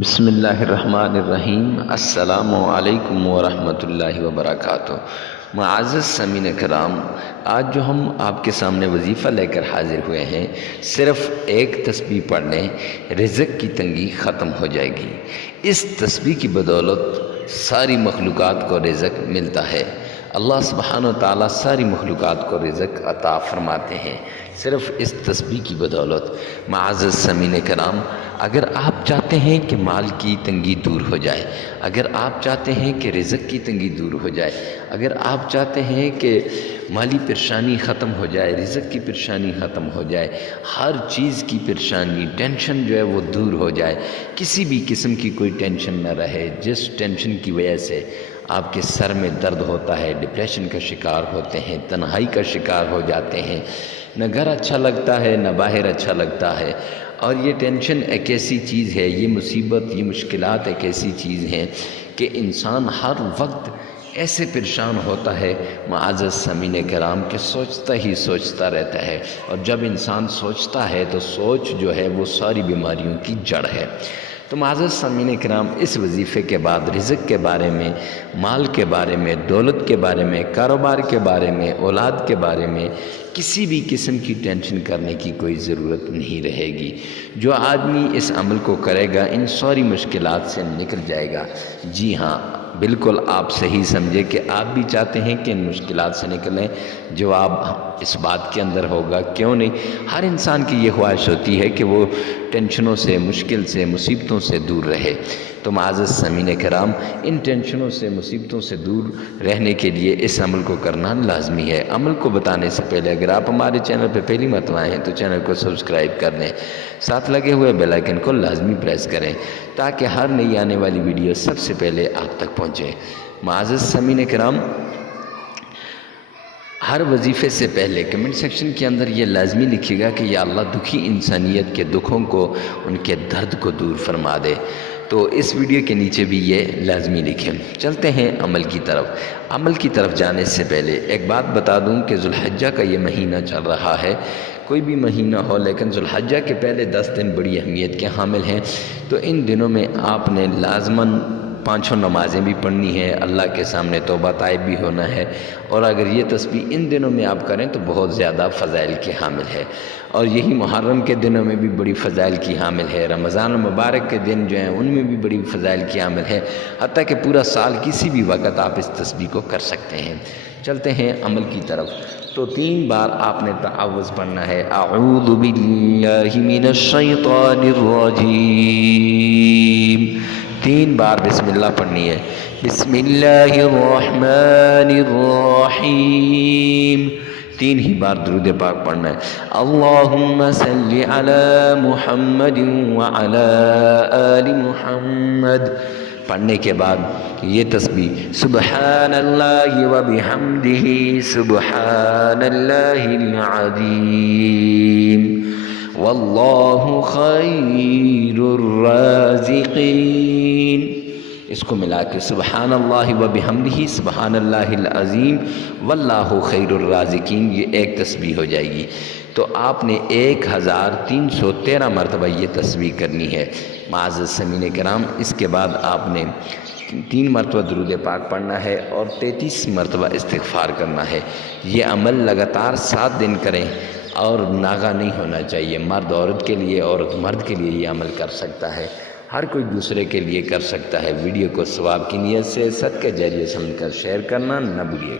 بسم اللہ الرحمن الرحیم۔ السلام علیکم ورحمۃ اللہ وبرکاتہ۔ معزز سامعین کرام، آج جو ہم آپ کے سامنے وظیفہ لے کر حاضر ہوئے ہیں، صرف ایک تسبیح پڑھنے رزق کی تنگی ختم ہو جائے گی۔ اس تسبیح کی بدولت ساری مخلوقات کو رزق ملتا ہے۔ اللہ سبحانہ و تعالیٰ ساری مخلوقات کو رزق عطا فرماتے ہیں صرف اس تسبیح کی بدولت۔ معزز سامعین کرام، اگر آپ چاہتے ہیں کہ مال کی تنگی دور ہو جائے، اگر آپ چاہتے ہیں کہ رزق کی تنگی دور ہو جائے، اگر آپ چاہتے ہیں کہ مالی پریشانی ختم ہو جائے، رزق کی پریشانی ختم ہو جائے، ہر چیز کی پریشانی، ٹینشن جو ہے وہ دور ہو جائے، کسی بھی قسم کی کوئی ٹینشن نہ رہے، جس ٹینشن کی وجہ سے آپ کے سر میں درد ہوتا ہے، ڈپریشن کا شکار ہوتے ہیں، تنہائی کا شکار ہو جاتے ہیں، نہ گھر اچھا لگتا ہے نہ باہر اچھا لگتا ہے۔ اور یہ ٹینشن ایک ایسی چیز ہے، یہ مصیبت، یہ مشکلات ایک ایسی چیز ہیں کہ انسان ہر وقت ایسے پریشان ہوتا ہے معزز سامعین کرام کہ سوچتا ہی سوچتا رہتا ہے، اور جب انسان سوچتا ہے تو سوچ جو ہے وہ ساری بیماریوں کی جڑ ہے۔ تو معزز سامعین کرام، اس وظیفے کے بعد رزق کے بارے میں، مال کے بارے میں، دولت کے بارے میں، کاروبار کے بارے میں، اولاد کے بارے میں کسی بھی قسم کی ٹینشن کرنے کی کوئی ضرورت نہیں رہے گی۔ جو آدمی اس عمل کو کرے گا ان ساری مشکلات سے نکل جائے گا۔ جی ہاں، بالکل آپ صحیح سمجھے کہ آپ بھی چاہتے ہیں کہ ان مشکلات سے نکلیں۔ جواب اس بات کے اندر ہوگا کیوں نہیں۔ ہر انسان کی یہ خواہش ہوتی ہے کہ وہ ٹینشنوں سے، مشکل سے، مصیبتوں سے دور رہے۔ تو معزز سامعین کرام، ان ٹینشنوں سے، مصیبتوں سے دور رہنے کے لیے اس عمل کو کرنا لازمی ہے۔ عمل کو بتانے سے پہلے اگر آپ ہمارے چینل پہ پہلی مرتبہ آئے ہیں تو چینل کو سبسکرائب کر لیں، ساتھ لگے ہوئے بیل آئیکن کو لازمی پریس کریں تاکہ ہر نئی آنے والی ویڈیو سب سے پہلے آپ تک پہنچے۔ معزز سامعین کرام، ہر وظیفے سے پہلے کمنٹ سیکشن کے اندر یہ لازمی لکھیے گا کہ یا اللہ دکھی انسانیت کے دکھوں کو، ان کے درد کو دور فرما دے۔ تو اس ویڈیو کے نیچے بھی یہ لازمی لکھیں۔ چلتے ہیں عمل کی طرف۔ عمل کی طرف جانے سے پہلے ایک بات بتا دوں کہ ذو الحجہ کا یہ مہینہ چل رہا ہے۔ کوئی بھی مہینہ ہو لیکن ذو الحجہ کے پہلے 10 دن بڑی اہمیت کے حامل ہیں۔ تو ان دنوں میں آپ نے لازماً 5 نمازیں بھی پڑھنی ہے، اللہ کے سامنے توبہ طائب بھی ہونا ہے، اور اگر یہ تسبیح ان دنوں میں آپ کریں تو بہت زیادہ فضائل کے حامل ہے۔ اور یہی محرم کے دنوں میں بھی بڑی فضائل کی حامل ہے، رمضان المبارک کے دن جو ہیں ان میں بھی بڑی فضائل کی حامل ہے، حتیٰ کہ پورا سال کسی بھی وقت آپ اس تسبیح کو کر سکتے ہیں۔ چلتے ہیں عمل کی طرف۔ تو 3 بار آپ نے تعوذ پڑھنا ہے، اعوذ باللہ من الشیطان الرجیم۔ 3 بار بسم اللہ پڑھنی ہے۔ بسم اللہ الرحمن الرحیم۔ 3 ہی بار درود پاک پڑھنا ہے۔ اللہم صلی علی محمد وعلی آل محمد۔ پڑھنے کے بعد یہ تسبیح سبحان اللہ وبحمدہ سبحان اللہ العظیم واللہ خیر الرازقین۔ اس کو ملا کے سبحان اللہ وبحمدہ سبحان اللہ العظیم واللہ خیر الرازقین، یہ ایک تسبیح ہو جائے گی۔ تو آپ نے 1313 مرتبہ یہ تسبیح کرنی ہے معزز سامعین کرام۔ اس کے بعد آپ نے 3 مرتبہ درود پاک پڑھنا ہے اور 33 مرتبہ استغفار کرنا ہے۔ یہ عمل لگاتار 7 دن کریں اور ناغہ نہیں ہونا چاہیے۔ مرد عورت کے لیے، عورت مرد کے لیے یہ عمل کر سکتا ہے، ہر کوئی دوسرے کے لیے کر سکتا ہے۔ ویڈیو کو ثواب کی نیت سے صدقہ جاریہ سمجھ کر شیئر کرنا نہ بھولیے۔